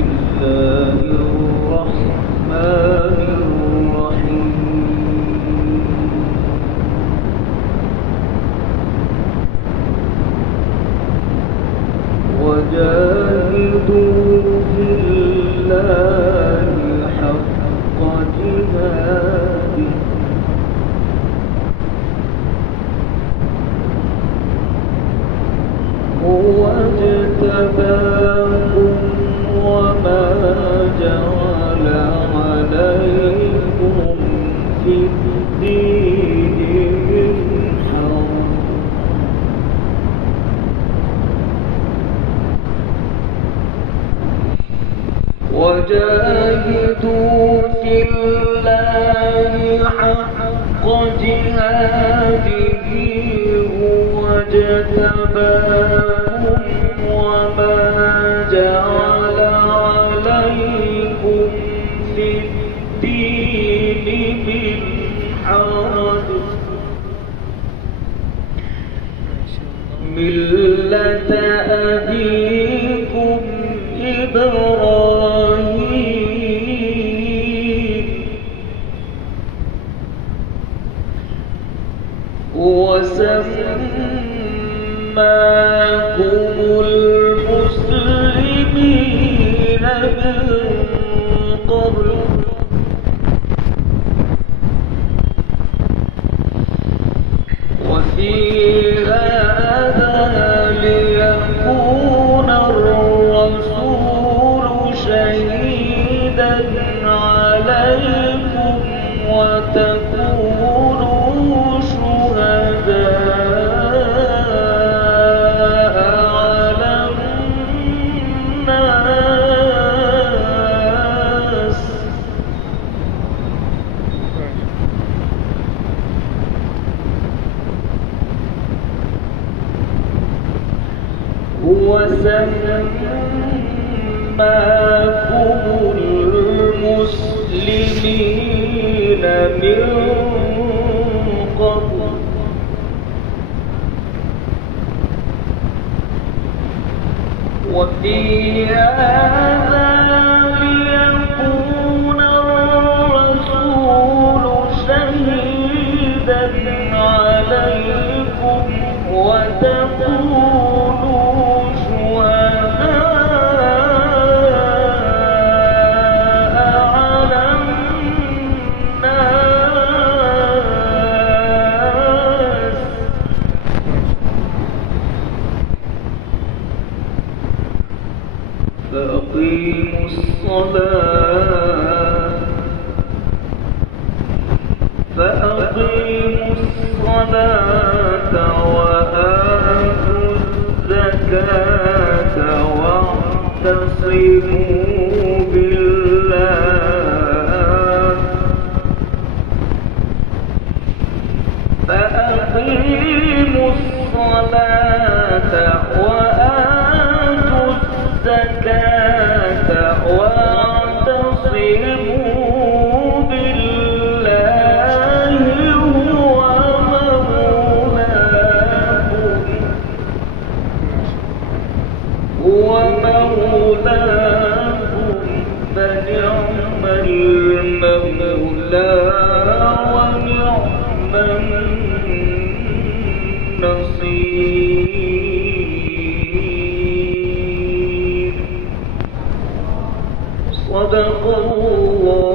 الله الرحمن الرحيم وجاهدوا في الله حق جهاده هو اجتباكم وما جعل عليكم في الدين من حرج وجاهدوا في الله حق جهاده هو اجتباكم وما جعل عليكم في الدين من حرج ملة أبيكم إبراهيم وسماكم المسلمين من قبل وفي هذا ليكون الرسول شهيدا عليكم وتكونوا شهداء على الناس وسماكم المسلمين من قبل وفي هذا ليكون الرسول شهيدا عليكم وتكونوا شهداء على الناس فأقيموا الصلاة وآتوا الزكاة واعتصموا بالله فأقيموا الصلاة وآتوا الزكاة واعتصموا بالله هو مولاكم فنعم المولى ونعم النصير صدق الله